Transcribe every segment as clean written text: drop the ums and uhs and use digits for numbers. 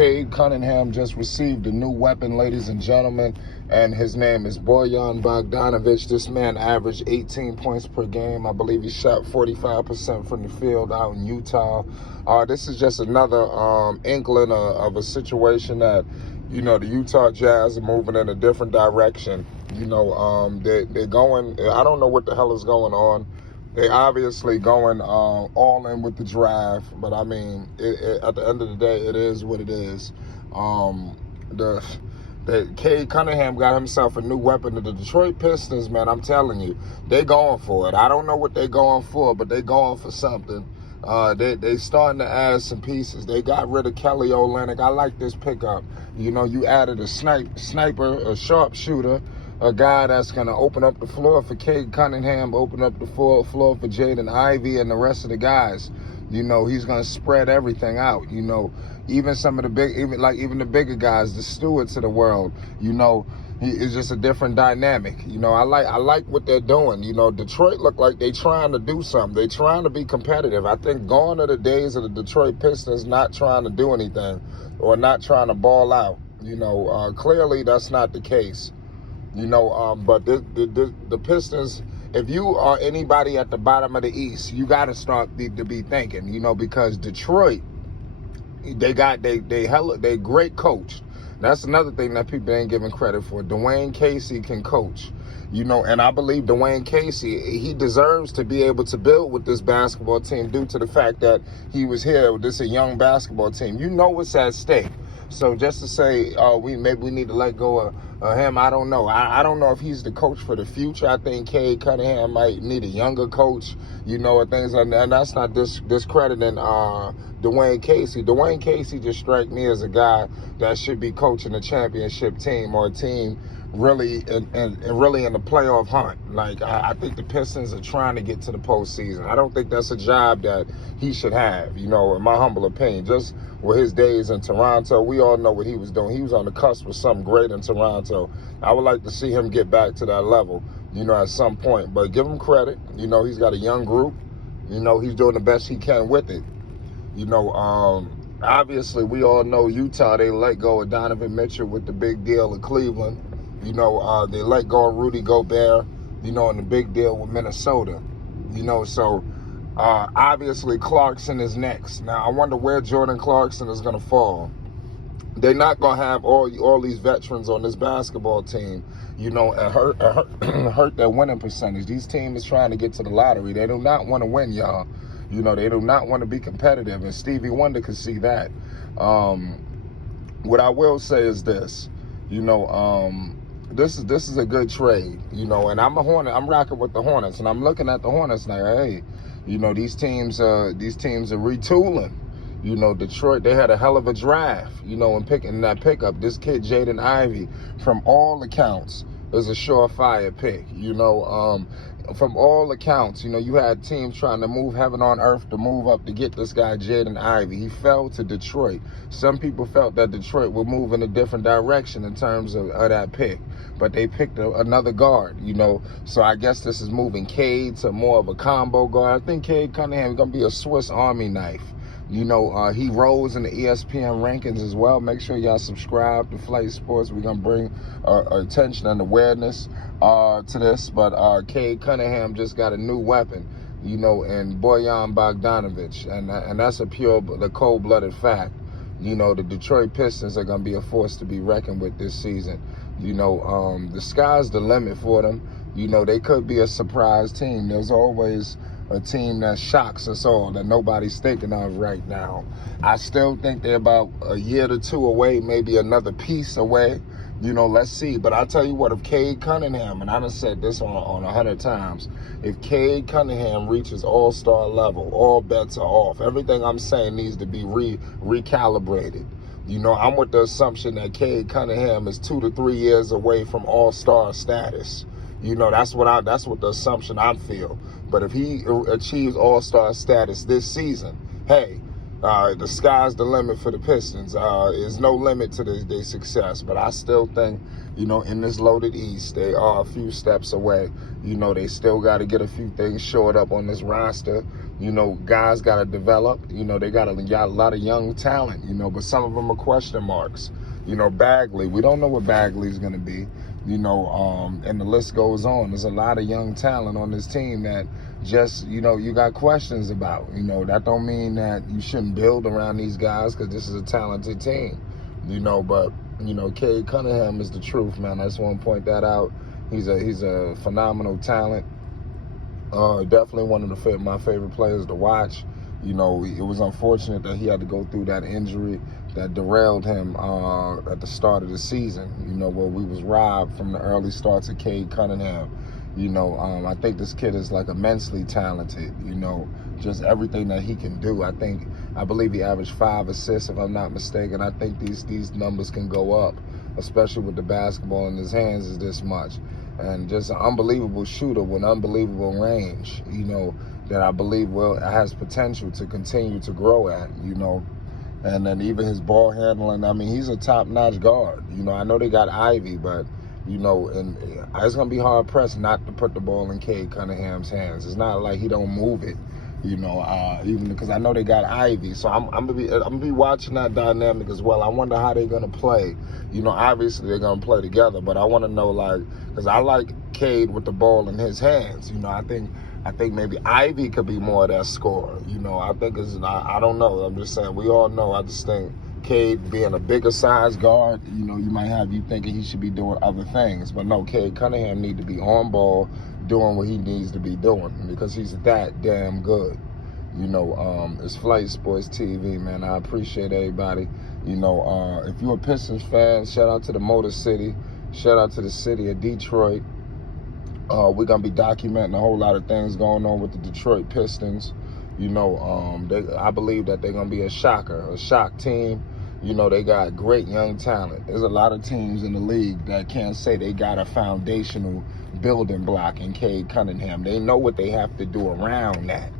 Cade Cunningham just received a new weapon, ladies and gentlemen, and his name is Bojan Bogdanovic. This man averaged 18 points per game. I believe he shot 45% from the field out in Utah. This is just another inkling of a situation that, the Utah Jazz are moving in a different direction. They're going, I don't know what the hell is going on. They obviously going all in with the draft, but I mean, at the end of the day, it is what it is. The Cade Cunningham got himself a new weapon. The Detroit Pistons, man, I'm telling you, they going for it. I don't know what they going for, but they going for something. They starting to add some pieces. They got rid of Kelly Olynyk. I like this pickup. You added a sniper, a sharpshooter, a guy that's going to open up the floor for Cade Cunningham, open up the floor for Jaden Ivey and the rest of the guys. He's going to spread everything out. Even some of the even the bigger guys, the stewards of the world, it's just a different dynamic. I like what they're doing. Detroit look like they trying to do something. They trying to be competitive. I think gone are the days of the Detroit Pistons not trying to do anything or not trying to ball out. Clearly that's not the case. But the Pistons, if you are anybody at the bottom of the East, you got to start to be thinking, because Detroit, they great coach. That's another thing that people ain't giving credit for. Dwayne Casey can coach, and I believe Dwayne Casey, he deserves to be able to build with this basketball team due to the fact that he was here. This is a young basketball team. What's at stake. So just to say, we need to let go of him, I don't know. I don't know if he's the coach for the future. I think Cade Cunningham might need a younger coach, and things like that. And that's not discrediting Dwayne Casey. Dwayne Casey just strikes me as a guy that should be coaching a championship team or a team really really in the playoff hunt. Like, I think the Pistons are trying to get to the postseason. I don't think that's a job that he should have, in my humble opinion. Just with his days in Toronto, we all know what he was doing. He was on the cusp of something great in Toronto. I would like to see him get back to that level, at some point. But give him credit. He's got a young group. He's doing the best he can with it. Obviously, we all know Utah, they let go of Donovan Mitchell with the big deal in Cleveland. They let go of Rudy Gobert, and the big deal with Minnesota. So obviously Clarkson is next. Now, I wonder where Jordan Clarkson is going to fall. They're not going to have all these veterans on this basketball team, and hurt their winning percentage. These teams is trying to get to the lottery. They do not want to win, y'all. They do not want to be competitive, and Stevie Wonder could see that. What I will say is this, this is a good trade, and I'm a Hornet. I'm rocking with the Hornets, and I'm looking at the Hornets now. Hey, these teams are retooling. Detroit, they had a hell of a draft, in picking that pickup. This kid, Jaden Ivey, from all accounts, is a surefire pick. From all accounts, you had teams trying to move heaven on earth to move up to get this guy, Jaden Ivey. He fell to Detroit. Some people felt that Detroit would move in a different direction in terms of that pick, but they picked another guard, So I guess this is moving Cade to more of a combo guard. I think Cade Cunningham is going to be a Swiss Army knife. He rose in the ESPN rankings as well. Make sure y'all subscribe to Flight Sports. We're going to bring attention and awareness to this. But Cade Cunningham just got a new weapon, in Bojan Bogdanovic. And that's the cold-blooded fact. The Detroit Pistons are going to be a force to be reckoned with this season. The sky's the limit for them. They could be a surprise team. There's always a team that shocks us all that nobody's thinking of right now. I still think they're about a year to two away, maybe another piece away. Let's see. But I tell you what, if Cade Cunningham, and I done said this on 100 times, if Cade Cunningham reaches all-star level, all bets are off. Everything I'm saying needs to be recalibrated. I'm with the assumption that Cade Cunningham is 2 to 3 years away from all-star status. That's what the assumption I feel. But if he achieves all-star status this season, hey, The sky's the limit for the Pistons. There's no limit to their success, but I still think, in this loaded East, they are a few steps away. They still got to get a few things shored up on this roster. Guys got to develop. They got a lot of young talent, but some of them are question marks. Bagley, we don't know what Bagley's going to be, and the list goes on. There's a lot of young talent on this team that just, you got questions about. That don't mean that you shouldn't build around these guys, because this is a talented team, but, Cade Cunningham is the truth, man. I just want to point that out. He's a phenomenal talent. Definitely one of my favorite players to watch. It was unfortunate that he had to go through that injury that derailed him at the start of the season, where we was robbed from the early starts of Cade Cunningham. I think this kid is like immensely talented, just everything that he can do. I believe he averaged 5 assists, if I'm not mistaken. I think these numbers can go up, especially with the basketball in his hands is this much. And just an unbelievable shooter with unbelievable range, that I believe has potential to continue to grow at, And then even his ball handling, he's a top-notch guard. I know they got Ivy, but, and it's going to be hard-pressed not to put the ball in Cade Cunningham's hands. It's not like he don't move it, even because I know they got Ivy. So I'm gonna be watching that dynamic as well. I wonder how they're going to play. Obviously they're going to play together, but I want to know, because I like Cade with the ball in his hands. I think maybe Ivy could be more of that scorer. I don't know. I'm just saying, we all know. I just think Cade being a bigger size guard, you might have you thinking he should be doing other things. But no, Cade Cunningham need to be on ball, doing what he needs to be doing, because he's that damn good. It's Flight Sports TV, man. I appreciate everybody. If you're a Pistons fan, shout out to the Motor City. Shout out to the city of Detroit. We're going to be documenting a whole lot of things going on with the Detroit Pistons. I believe that they're going to be a shock team. They got great young talent. There's a lot of teams in the league that can't say they got a foundational building block in Cade Cunningham. They know what they have to do around that.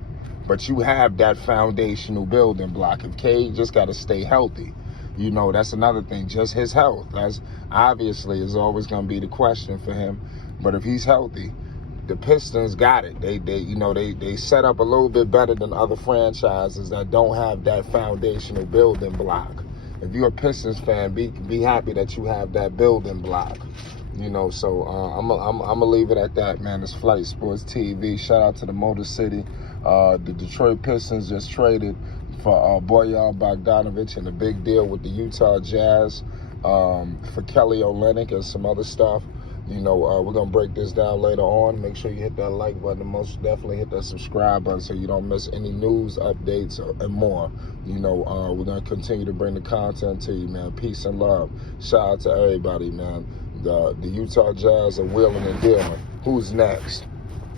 But you have that foundational building block. If Cade just got to stay healthy, that's another thing. Just his health. That's obviously is always going to be the question for him. But if he's healthy, the Pistons got it. They set up a little bit better than other franchises that don't have that foundational building block. If you're a Pistons fan, be happy that you have that building block. So I'm gonna leave it at that, man. It's Flight Sports TV. Shout out to the Motor City. The Detroit Pistons just traded for Bojan Bogdanovic and a big deal with the Utah Jazz for Kelly Olynyk and some other stuff. We're going to break this down later on. Make sure you hit that like button, and most definitely hit that subscribe button so you don't miss any news updates and more. We're going to continue to bring the content to you, man. Peace and love. Shout out to everybody, man. The Utah Jazz are wheeling and dealing. Who's next?